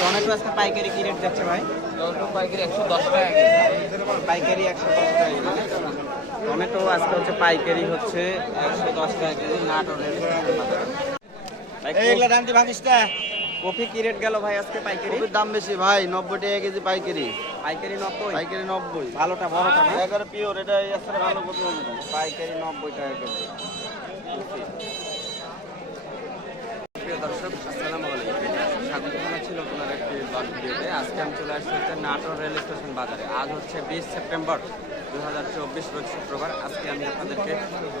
Tomato আজকে পাইকারি কি রেট যাচ্ছে ভাই? টমেটো পাইকারি একশো দশ টাকা। পাইকারি একশো দশ টাকা টমেটো আজকে হচ্ছে পাইকারি হচ্ছে একশো দশ টাকা কেজি নাটোর দাম কি ভাবিসটা কফি কি রেট গেল ভাই আজকে পাইকারি? কপির দাম বেশি ভাই নব্বই টাকা কেজি পাইকারি। পাইকারি নব্বই? পাইকারি নব্বই। ভালোটা বড়টা না? এগারো পিওর এটা আসলে ভালো কপি হবে পাইকারি নব্বই টাকা কেজি। দর্শক আসসালামু স্বাগত জানাচ্ছি নতুন একটি ব্লগ ভিডিওতে। আজকে আমি চলে আসছি হচ্ছে নাটোর রেল স্টেশন বাজারে। আজ হচ্ছে বিশ সেপ্টেম্বর দু হাজার চব্বিশ রোজ শুক্রবার। আজকে আমি আপনাদেরকে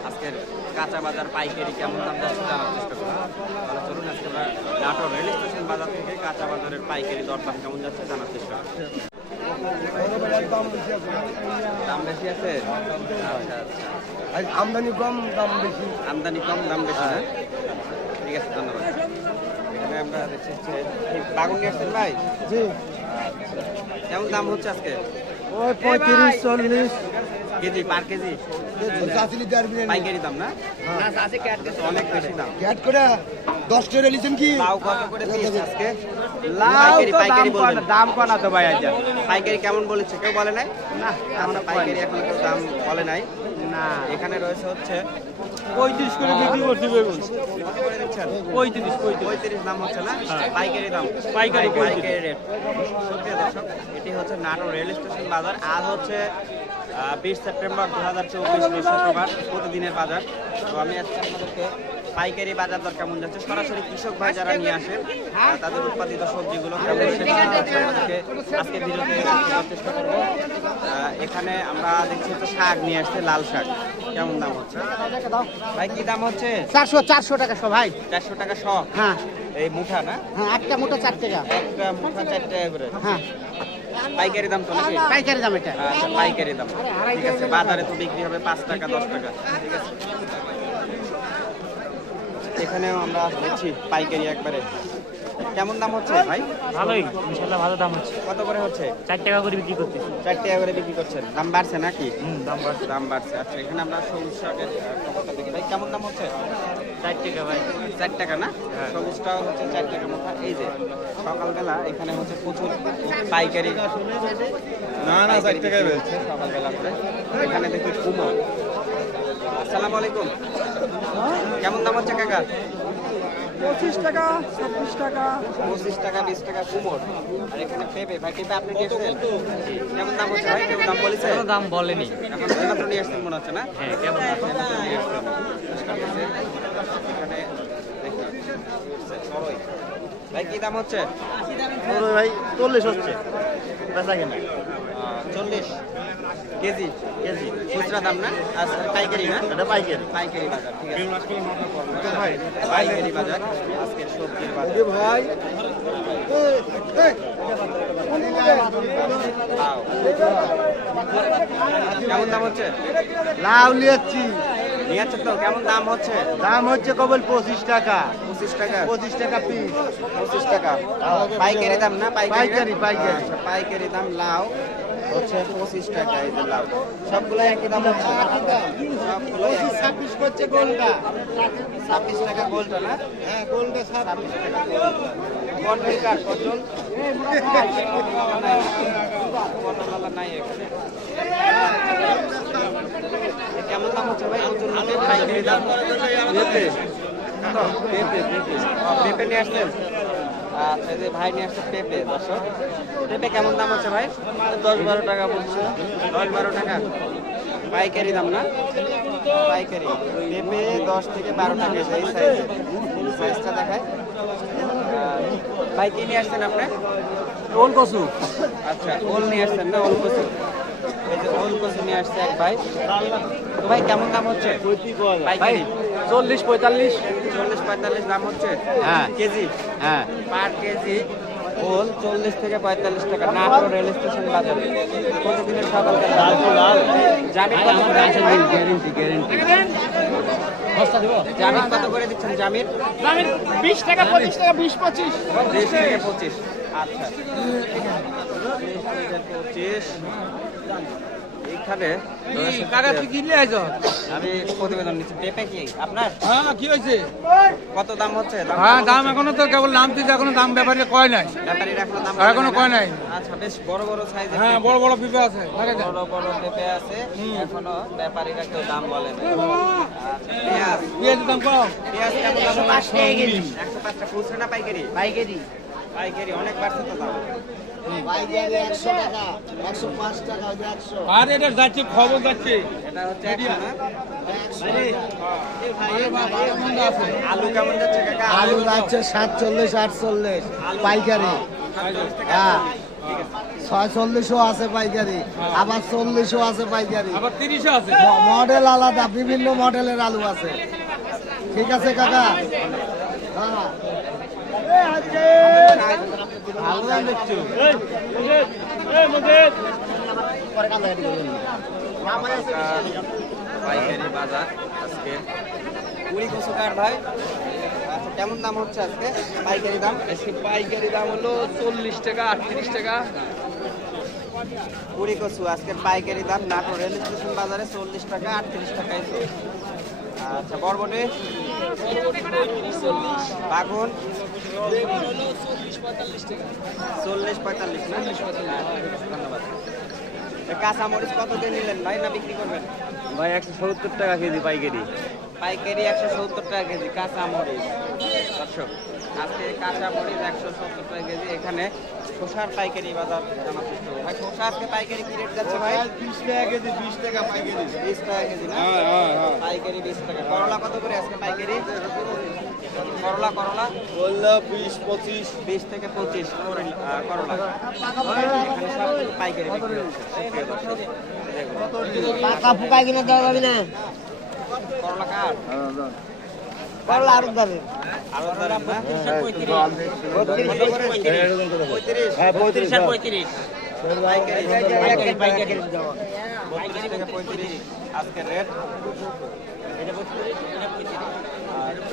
আজকের কাঁচা বাজার পাইকারি কেমন দাম যাচ্ছে জানার চেষ্টা করব। তাহলে চলুন আজকে আমরা নাটোর রেল স্টেশন বাজার থেকে কাঁচা বাজারের পাইকারি দরদাম কেমন যাচ্ছে জানার চেষ্টা দাম বেশি আছে? আচ্ছা আচ্ছা। আমদানি কম দাম বেশি। আমদানি কম দাম বেশি ঠিক আছে ধন্যবাদ। আমরা দেখছি বাগুন নিয়ে ভাই? জি। কেমন দাম হচ্ছে আজকে? ওই পঁয়ত্রিশ চল্লিশ। Kg per kg? পাইকারি দাম না? অনেক বেশি দাম। ক্যাট করে দশ নিয়েছেন কি? লাউ কত করে পিস আজকে? লাউ পাইকারি তো দাম বলবেন। কম- দাম কনা তো ভাই আজ পাইকারি কেমন বলেছে? কেউ বলে নাই? না আমরা পাইকারি এখন কেউ দাম বলে নাই। না এখানে রয়েছে হচ্ছে পঁয়ত্রিশ করে বিক্রি করছি বেগুন। পঁয়ত্রিশ পঁয়ত্রিশ। পঁয়ত্রিশ দাম হচ্ছে না? পাইকারি দাম। পাইকারি, পাইকারি রেট সত্যি দর্শক এটি হচ্ছে নাটোর রেল স্টেশন বাজার। আজ হচ্ছে বিশ সেপ্টেম্বর দু হাজার চব্বিশ শুক্রবার প্রতিদিনের বাজার। তো আমি আজকে আপনাদেরকে পাইকারি বাজার দর কেমন যাচ্ছে? সরাসরি কৃষক ভাই যারা নিয়ে আসে তাদের উৎপাদিত সবজিগুলো কেমন আমাদেরকে আজকে ভিডিওতে চেষ্টা করব। আহ, এখানে আমরা দেখছি হচ্ছে শাক নিয়ে আসছে লাল শাক। কেমন দাম হচ্ছে? ভাই কি দাম হচ্ছে? চারশো চারশো টাকা সব ভাই। চারশো টাকা শ? হ্যাঁ। এই মুঠা না? হ্যাঁ একটা মোটা চার টাকা। একটা মুঠা চার টাকা করে। হ্যাঁ। পাইকারি দাম তো নাকি? পাইকারি দাম এটা। আচ্ছা পাইকারি দাম। ঠিক আছে বাজারে তো বিক্রি হবে পাঁচ টাকা দশ টাকা। ঠিক আছে। এখানেও আমরা দেখছি পাইকারি একবারে। কেমন দাম হচ্ছে ভাই? ভালোই ইনশাল্লাহ ভালো দাম হচ্ছে। কত করে হচ্ছে? চার টাকা করে বিক্রি করতেছি। চার টাকা করে বিক্রি করছেন। দাম বাড়ছে নাকি? হুম দাম বাড়ছে। দাম বাড়ছে। আচ্ছা এখানে আমরা সবুজ শাকের আহ, খবরটা দেখি। ভাই কেমন দাম হচ্ছে? চার টাকা ভাই। চার টাকা না? হ্যাঁ। হচ্ছে চার টাকা এই যে সকালবেলা এখানে হচ্ছে প্রচুর পাইকারি। না না চার টাকায় বেলছে সকালবেলা করে। এখানে দেখি কুমড়ো আসসালামু আলাইকুম। কেমন দাম হচ্ছে কাকা? পঁচিশ টাকা ছাব্বিশ টাকা। পঁচিশ টাকা বিশ টাকা কুমড় আর এখানে পেঁপে ভাই পেঁপে আপনি নিয়েছেন কেমন দাম হচ্ছে ভাই? কেমন দাম বলেছে? দাম বলেনি। এখন নিয়ে আসছেন মনে হচ্ছে না? হ্যাঁ কেমন এখানে ভাই কি দাম হচ্ছে? ভাই চল্লিশ হচ্ছে। বেচা কেনা? চল্লিশ। কেজি? কেজি। খুচরা দাম না? আর পাইকারি না? এটা পাইকারি। পাইকারি বাজার ঠিক আছে। পাইকারি বাজার আজকের সবজির বাজার। ভাই। কেমন দাম হচ্ছে? লাউ লিয়াচ্ছি নিয়ে যাচ্ছে তো? কেমন দাম হচ্ছে? দাম হচ্ছে কেবল পঁচিশ টাকা। পঁচিশ টাকা? পঁচিশ টাকা পিস পঁচিশ টাকা। পাইকারি দাম না? পাইকারি পাইকারি, পাইকারি। আচ্ছা, পাইকারি দাম লাউ হচ্ছে পঁচিশ টাকা এই যে লাউ। সবগুলো একই দাম হচ্ছে? সবগুলো ছাব্বিশ করছে গোলটা। ছাব্বিশ টাকা গোলটা না? হ্যাঁ গোলটা ছাব্বিশ। টাকা পটল নাই এখানে। কেমন দাম হচ্ছে ভাই? নতুন পাইকারি দাম? পেঁপে। পেঁপে। পেঁপে পেঁপে। নিয়ে আসছেন? আচ্ছা যে ভাই নিয়ে আসছে পেঁপে দর্শক। পেঁপে কেমন দাম হচ্ছে ভাই? দশ বারো টাকা বলছে। দশ বারো টাকা? পাইকারি দাম না? পাইকারি। পেঁপে দশ থেকে বারো টাকা এই সাইজ সাইজটা দেখায় ভাই কি নিয়ে আসছেন আপনি? ওল কসু আচ্ছা ওল নিয়ে আসছেন না ওল কচু? এই যে ওল কচু নিয়ে আসছে এক ভাই। তো ভাই কেমন দাম হচ্ছে? পাইকারি। চল্লিশ পঁয়তাল্লিশ। চল্লিশ পঁয়তাল্লিশ দাম হচ্ছে? হ্যাঁ। কেজি? হ্যাঁ। পার কেজি ওল চল্লিশ থেকে পঁয়তাল্লিশ টাকা। নাটোর রেল স্টেশন বাজারে প্রতিদিনের সকালকার কত করে দিচ্ছেন? গ্যারেন্টি গ্যারেন্টি জামিন কত করে দিচ্ছেন জামিন? বিশ টাকা পঁচিশ টাকা বিশ পঁচিশ। বিশ থেকে পঁচিশ। আচ্ছা। পঁচিশ। আইছ? আমি প্রতিবেদন নিচ্ছি। পেঁপে কি? আপনার? হ্যাঁ কি হয়েছে কত দাম হচ্ছে? হ্যাঁ দাম এখনও তো কেবল নাম তুই এখনও দাম ব্যাপারে কয় নাই। ব্যাপারীর এখনও দাম এখনও কয় নাই। আচ্ছা বেশ বড় বড় সাইজের হ্যাঁ বড় বড় পিপে আছে বড় বড় পেঁপে আছে। এখনও ব্যাপারীরা কেউ দাম বলে না পেঁয়াজ। দাম কম। পেঁয়াজ কেমন দাম একশো পাঁচ টাকা কেজি। একশো পাঁচটা খুচরা না পাইকারি? পাইকারি। পাইকারি অনেক বাড়ছে তো দাম। আর এটা যাচ্ছে খবর যাচ্ছে আলু যাচ্ছে সাতচল্লিশ আটচল্লিশ পাইকারি হ্যাঁ। ছয়চল্লিশও আছে পাইকারি আবার চল্লিশও আছে পাইকারি মডেল আলাদা বিভিন্ন মডেলের আলু আছে ঠিক আছে কাকা হ্যাঁ পাইকারি বাজার আজকে। কুড়ি কচু কার ভাই? আচ্ছা কেমন দাম হচ্ছে আজকে? পাইকারি দাম? আজকে পাইকারি দাম হলো চল্লিশ টাকা আটত্রিশ টাকা। কুড়ি কচু আজকে পাইকারি দাম নাটোর রেল স্টেশন বাজারে চল্লিশ টাকা আটত্রিশ টাকায় আচ্ছা বরবটে? বাগুন? চল্লিশ পঁয়তাল্লিশ না ধন্যবাদ কাঁচা মরিচ কত দিয়ে নিলেন ভাই না বিক্রি করবেন? ভাই একশো সত্তর টাকা কেজি পাইকারি। পাইকারি একশো সত্তর টাকা কেজি কাঁচা মরিচ দর্শক আজকে কাঁচা মরিচ একশো সত্তর টাকা কেজি। এখানে শসার পাইকারি বাজার জানার চেষ্টা করব। ভাই শসা আজকে পাইকারি কি রেট যাচ্ছে ভাই? বিশ টাকা কেজি বিশ টাকা পাইকারি। বিশ টাকা কেজি না? পাইকারি বিশ টাকা। করলা কত করে আজকে পাইকারি? করলা করলা? বলল বিশ পঁচিশ। বিশ থেকে পঁচিশ করলা। এখানে সব পাইকারি পাকা ফুকা কিনে দেওয়া যাবে না। করলা কার? করলা আরও দাবে আরও? পঁয়ত্রিশ। হ্যাঁ পঁয়ত্রিশ পাইকারি পাইকারি পাইকারি বত্রিশ থেকে পঁয়ত্রিশ আজকের রেট? আর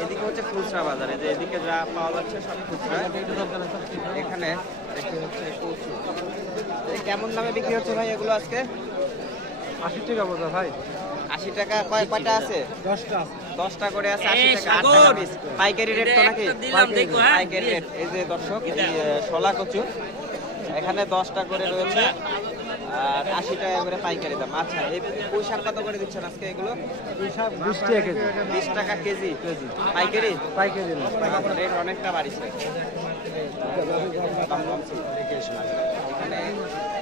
এদিকে হচ্ছে খুচরা বাজারে যে এদিকে যা পাওয়া যাচ্ছে সব খুচরা। এখানে দেখি হচ্ছে কচু। কেমন দামে বিক্রি হচ্ছে ভাই এগুলো আজকে? আশি টাকা বোঝা ভাই। আশি টাকা কয় কয়টা আছে? দশটা দশটা করে আছে আশি টাকা আট টাকা। পিস পাইকারি রেট তো নাকি? পাইকারি রেট। এই যে দর্শক এই যে, শলা কচু। এখানে দশটা করে রয়েছে। আর আশি টাকা করে পাইকারি দাম। আচ্ছা এই পুঁই শাক কত করে দিচ্ছেন আজকে এগুলো? বিশ টাকা কেজি। বিশ টাকা কেজি? পাইকারি? পাইকারি রেট অনেকটা বাড়িছে। এখানে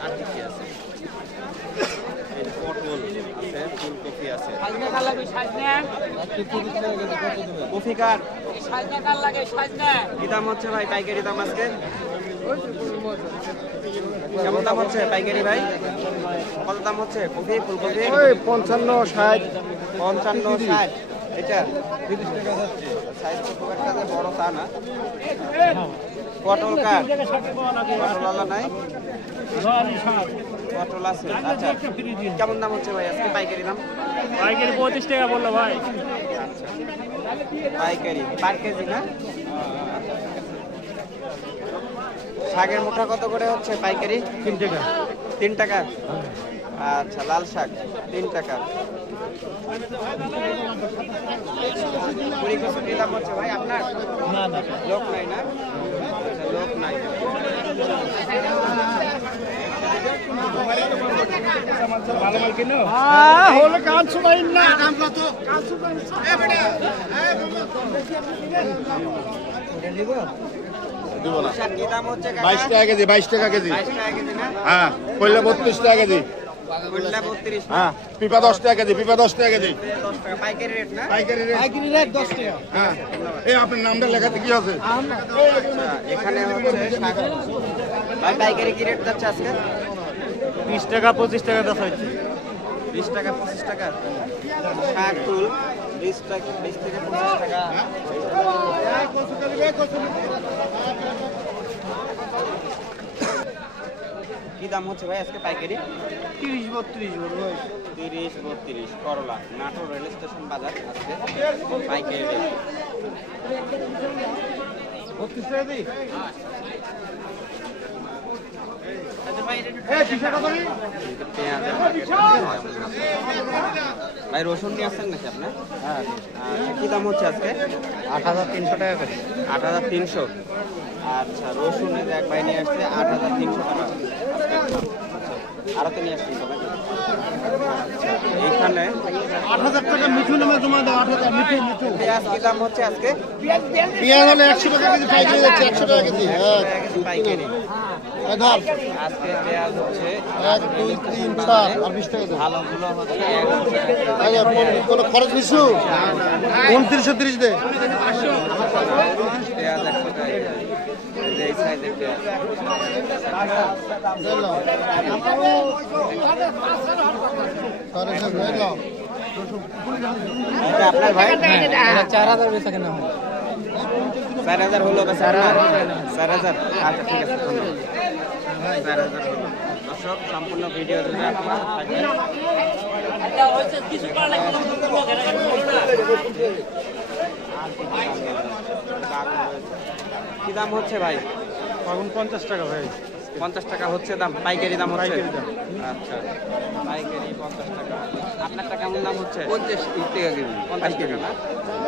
আর কি কি আছে? পটল আছে ফুলকপি আছে। কফি কার? কি দাম হচ্ছে ভাই? পাইকারি দাম আজকে? কেমন দাম হচ্ছে পাইকারি ভাই? কত দাম হচ্ছে? কফি ফুলকপি? ওই পঞ্চান্ন ষাট। পঞ্চান্ন ষাট। এটা? সাইজ তো খুব একটা যে বড় তা না। পটল কার? পটল আলা নাই? পটল আছে। আচ্ছা। কেমন দাম হচ্ছে ভাই? আজকে পাইকারি দাম? পাইকারি পঁচিশ টাকা বলল ভাই। পাইকারি। পার কেজি না? শাকের মুঠা কত করে হচ্ছে পাইকারি? তিন টাকা। তিন টাকা? আচ্ছা লাল শাক তিন টাকা। কুড়ি কচু কি দাম হচ্ছে ভাই আপনার? লোক নাই না? আচ্ছা, লোক নাই। না। বাইশ টাকা কেজি বাইশ টাকা কেজি। বাইশ টাকা কেজি হ্যাঁ করলে বত্রিশ টাকা কেজি। হ্যাঁ পিপা দশ টাকা কেজি পিপা দশ টাকা কেজি। পাইকারি রেট পাইকারি রেট। পাইকারি রেট দশ টাকা। হ্যাঁ এই আপনার নামটা লেখাতে কি আছে? আচ্ছা, এখানে পাইকারি কি রেট যাচ্ছে আজকে? বিশ টাকা পঁচিশ টাকা দেখা হচ্ছে বিশ টাকা পঁচিশ টাকা? শাক বিশ টাকা বিশ থেকে পঁচিশ টাকা কি দাম হচ্ছে ভাই আজকে পাইকারি তিরিশ বত্রিশ তিরিশ বত্রিশ করলা নাটোর রেল স্টেশন বাজার আজকে পাইকারি রেট আচ্ছা ভাই রসুন নিয়ে আসছেন নাকি আপনার হ্যাঁ কি দাম হচ্ছে আজকে? আট হাজার তিনশো টাকা করে। আট হাজার তিনশো? আচ্ছা রসুনের এক ভাই নিয়ে আসছে আট হাজার তিনশো টাকা। আরও তো নিয়ে আসছেন নাকি? আচ্ছা, এইখানে আট হাজার টাকা মিঠু নামে জমা দাও আট হাজার মিঠু মিঠু। পেঁয়াজ কি দাম হচ্ছে আজকে? পেঁয়াজ হলে একশো টাকা কেজি পাইকারি যাচ্ছে একশো টাকা কেজি হ্যাঁ। আজকে পেঁয়াজ হচ্ছে এক দুই তিন চার আর বিশ টাকা ভালোগুলো হচ্ছে কোন- খরচ উনত্রিশশো তিরিশ দে। পেঁয়াজ একশো টাকা আপনার ভাই? চার হাজার বেচা কেনা হয়। চার হাজার হলো বা চার চার হাজার। আচ্ছা ঠিক আছে চার হাজার হলো। দর্শক সম্পূর্ণ ভিডিও জুড়ে কি দাম হচ্ছে ভাই? এখন পঞ্চাশ টাকা ভাই। পঞ্চাশ টাকা হচ্ছে দাম পাইকারি দাম হচ্ছে? আচ্ছা পাইকারি পঞ্চাশ টাকা। আপনারটা কেমন দাম হচ্ছে? পঞ্চাশ টাকা কেজি। পঞ্চাশ টাকা না?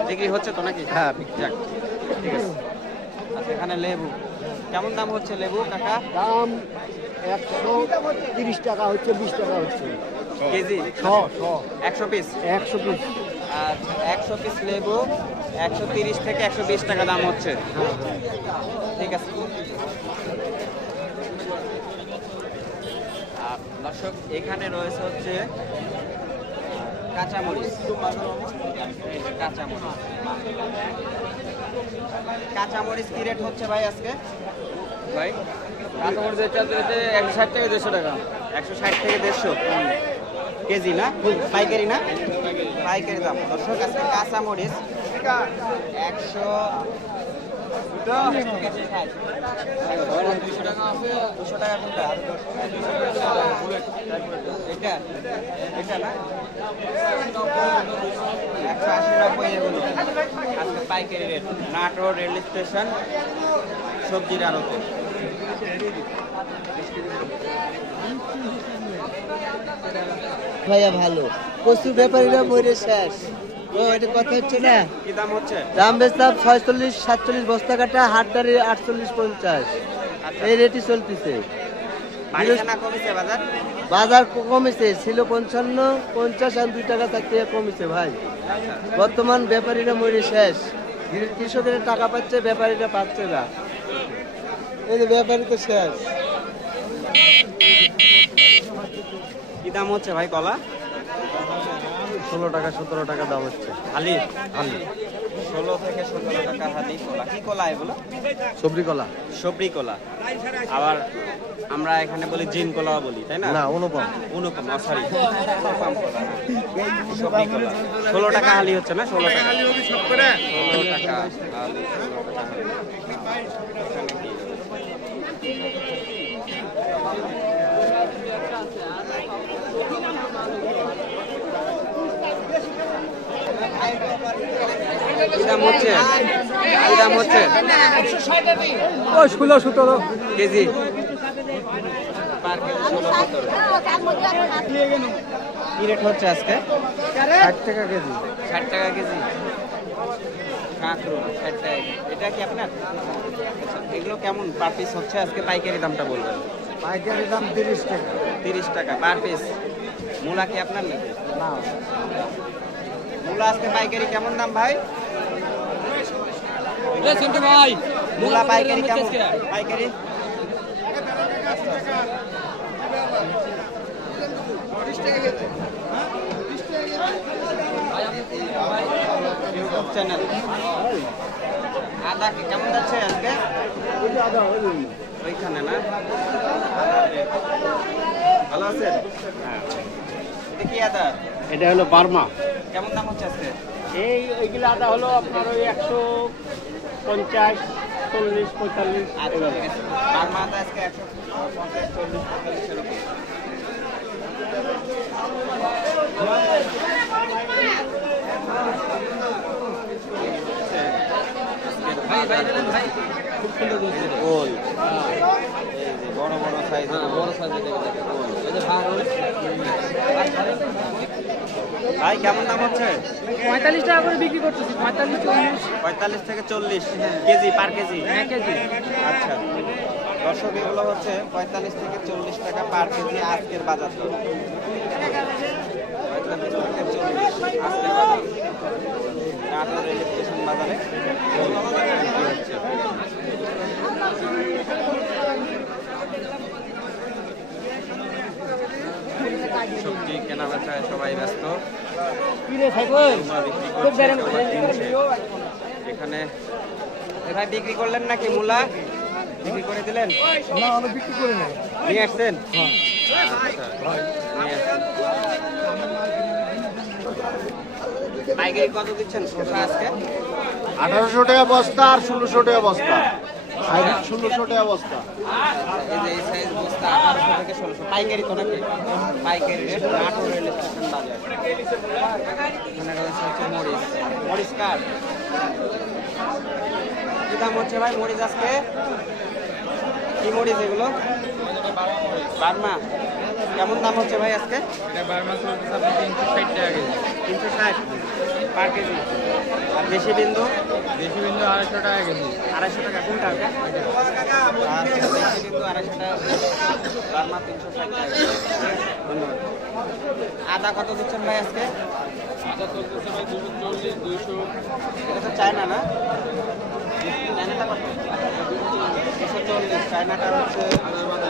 বিক্রি হচ্ছে তো নাকি? হ্যাঁ যাক। ঠিক আছে। আচ্ছা এখানে লেবু। কেমন দাম হচ্ছে লেবু কাকা? দাম একশো তিরিশ টাকা হচ্ছে বিশ টাকা হচ্ছে। কেজি? একশো পিস একশো পিস আচ্ছা একশো পিস লেবু একশো তিরিশ থেকে একশো বিশ টাকা দাম হচ্ছে। ঠিক আছে। আর দর্শক এখানে রয়েছে হচ্ছে কাঁচামরিচ। কাঁচামরিচ। কাঁচামরিচ কি রেট হচ্ছে ভাই আজকে? ভাই কাঁচামরিচ একশো ষাট থেকে দেড়শো টাকা। একশো ষাট থেকে দেড়শো? কেজি না? পাইকারি না? পাইকারি দাম। দর্শক আজকে কাঁচা মরিচ একশো একশো আশি পাইকারি রেট রেল স্টেশন সবজির আড়তে ভাইয়া ভালো। প্রচুর ব্যাপারীরা মরে শেষ। ও এটা কথা হচ্ছে না। কি দাম হচ্ছে? দাম বেচতাম ছয়চল্লিশ সাতচল্লিশ বস্তা কাটা আটচল্লিশ পঞ্চাশ। আচ্ছা। এই রেটই চলতেছে। বাজার? বাজার কমেছে ছিল পঞ্চান্ন পঞ্চাশ আর দুই টাকা থাকতে কমেছে ভাই। বর্তমান ব্যাপারীরা মরে শেষ। কৃষকের টাকা পাচ্ছে ব্যাপারীরা পাচ্ছে না। এই যে ব্যাপারী তো শেষ। কি দাম হচ্ছে ভাই কলা ষোলো টাকা সতেরো টাকা দাম হচ্ছে। হালি? হালি। ষোলো থেকে সতেরো টাকা হালি কলা। কি কলা এগুলো? সবরি কলা। সবরি কলা। আবার আমরা এখানে বলি জিন কলা বলি তাই না? না অনুপম। অনুপম সরি অনুপম কলা। সবরি কলা। ষোলো টাকা হালি হচ্ছে না? ষোলো টাকা। ষোলো টাকা ষোলো টাকা হালি। দাম হচ্ছে? কি দাম হচ্ছে? ওই ষোলো সতেরো। কেজি? পার কেজি ষোলো কি রেট হচ্ছে আজকে? ষাট টাকা কেজি। ষাট টাকা কেজি? ষাট টাকা এটা কি আপনার? এগুলো কেমন পার পিস হচ্ছে? আজকে পাইকারি দামটা বলবেন। পাইকারি দাম তিরিশ টাকা। তিরিশ টাকা পার পিস মূলা কি আপনার নাকি? না। মূলা আজকে পাইকারি কেমন দাম ভাই? মূলা পাইকারি কেমন? পাইকারি? ইউটিউব চ্যানেল আদা কি কেমন যাচ্ছে আজকে? ওইখানে না? ভালো আছেন? হ্যাঁ এটা কি আদা? এটা হলো বার্মা। কেমন দাম হচ্ছে আজকে? এই এইগুলো আদা হলো আপনার ওই একশো পঞ্চাশ চল্লিশ পঁয়তাল্লিশ আচ্ছা ঠিক আছে। বার্মা আদা আজকে একশো পঞ্চাশ চল্লিশ পঁয়তাল্লিশ এরকম। গোল এই যে বড় বড় সাইজ বড় ভাই কেমন দাম হচ্ছে? পঁয়তাল্লিশ টাকা করে বিক্রি করতেছি পঁয়তাল্লিশ চল্লিশ। পঁয়তাল্লিশ থেকে চল্লিশ কেজি পার কেজি? এক কেজি। আচ্ছা। দর্শক এগুলো হচ্ছে পঁয়তাল্লিশ থেকে চল্লিশ টাকা পার কেজি আজকের বাজার দর। পঁয়তাল্লিশ থেকে চল্লিশ আজকের বাজার নাটোর রেল স্টেশন বাজারে। সবজি কেনা বেচায় সবাই ব্যস্ত। এখানে ভাই বিক্রি করলেন নাকি মূলা? বিক্রি করে দিলেন? না আমি বিক্রি করে নেই। নিয়ে আসছেন? নিয়ে আসছেন। পাইকারি কত দিচ্ছেন শসা আজকে? আঠারোশো টাকা বস্তা আর ষোলোশো টাকা বস্তা। ষোলোশো টাকা বস্তা। এই যে এই সাইজ বস্তা আঠারোশো থেকে ষোলোশো পাইকারি তো নাকি? পাইকারি রেট নাটোর রেল স্টেশন বাজার। এখানে রয়েছে হচ্ছে মরিচ। মরিচ কাঠ কি দাম হচ্ছে ভাই মরিচ আজকে? কি মরিচ এগুলো? বার্মা। কেমন দাম হচ্ছে ভাই আজকে? এটা বার্মা তিনশো ষাট টাকা কেজি। তিনশো ষাট পার কেজি। আর দেশি বিন্দু? দেশি বিন্দু আড়াইশো টাকা কেজি। আড়াইশো টাকা কোনটা? আর দেশি বিন্দু আড়াইশো টাকা বার্মা তিনশো ষাট টাকা ধন্যবাদ। আদা কত দিচ্ছেন ভাই আজকে? আদা চলতেছে ভাই দুশো চল্লিশ এটা তো চায়না না? চায়নাটা কত? দুশো চল্লিশ। চায়নাটা হচ্ছে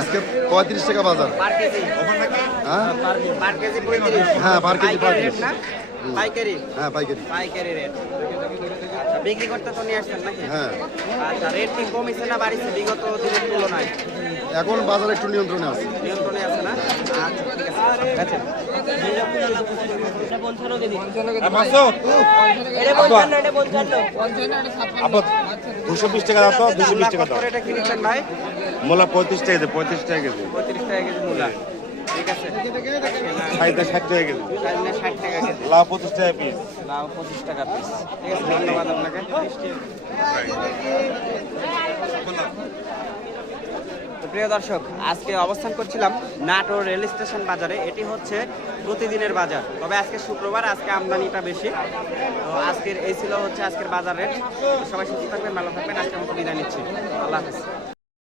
আজকে পঁয়ত্রিশ টাকা বাজার। কেজি। হ্যাঁ? পার কেজি পঁয়ত্রিশ। হ্যাঁ, পাইকারি হ্যাঁ পাইকারি। পাইকারি রেট। আচ্ছা বিক্রি করতে তো নিয়ে আসছেন নাকি? হ্যাঁ। আচ্ছা রেট কি কমেছে না বাড়িছে? বিগত দিনের তুলনায়। এখন বাজার একটু নিয়ন্ত্রণে আছে। নিয়ন্ত্রণে আছে না? আচ্ছা ঠিক আছে। দুশো বিশ টাকা দাও দুশো বিশ টাকা দাও। মোলা পঁয়ত্রিশ টাকা কেজি পঁয়ত্রিশ টাকা কেজি। পঁয়ত্রিশ টাকা কেজি মূলা। ঠিক আছে। সাইজটা ষাট টাকা কেজি। সামনে ষাট টাকা কেজি। লাউ পঁচিশ টাকা পিস লাউ পঁচিশ টাকা পিস ঠিক আছে ধন্যবাদ আপনাকে। প্রিয় দর্শক, আজকে অবস্থান করছিলাম নাটোর রেল স্টেশন বাজারে। এটি হচ্ছে প্রতিদিনের বাজার। তবে আজকে শুক্রবার, আজকে আমদানিটা বেশি। তো আজকের, এই ছিল হচ্ছে আজকের বাজার রেট। সবাই সুস্থ থাকবেন, ভালো থাকবেন। আজকের মতো বিদায় নিচ্ছি। আল্লাহ হাফেজ।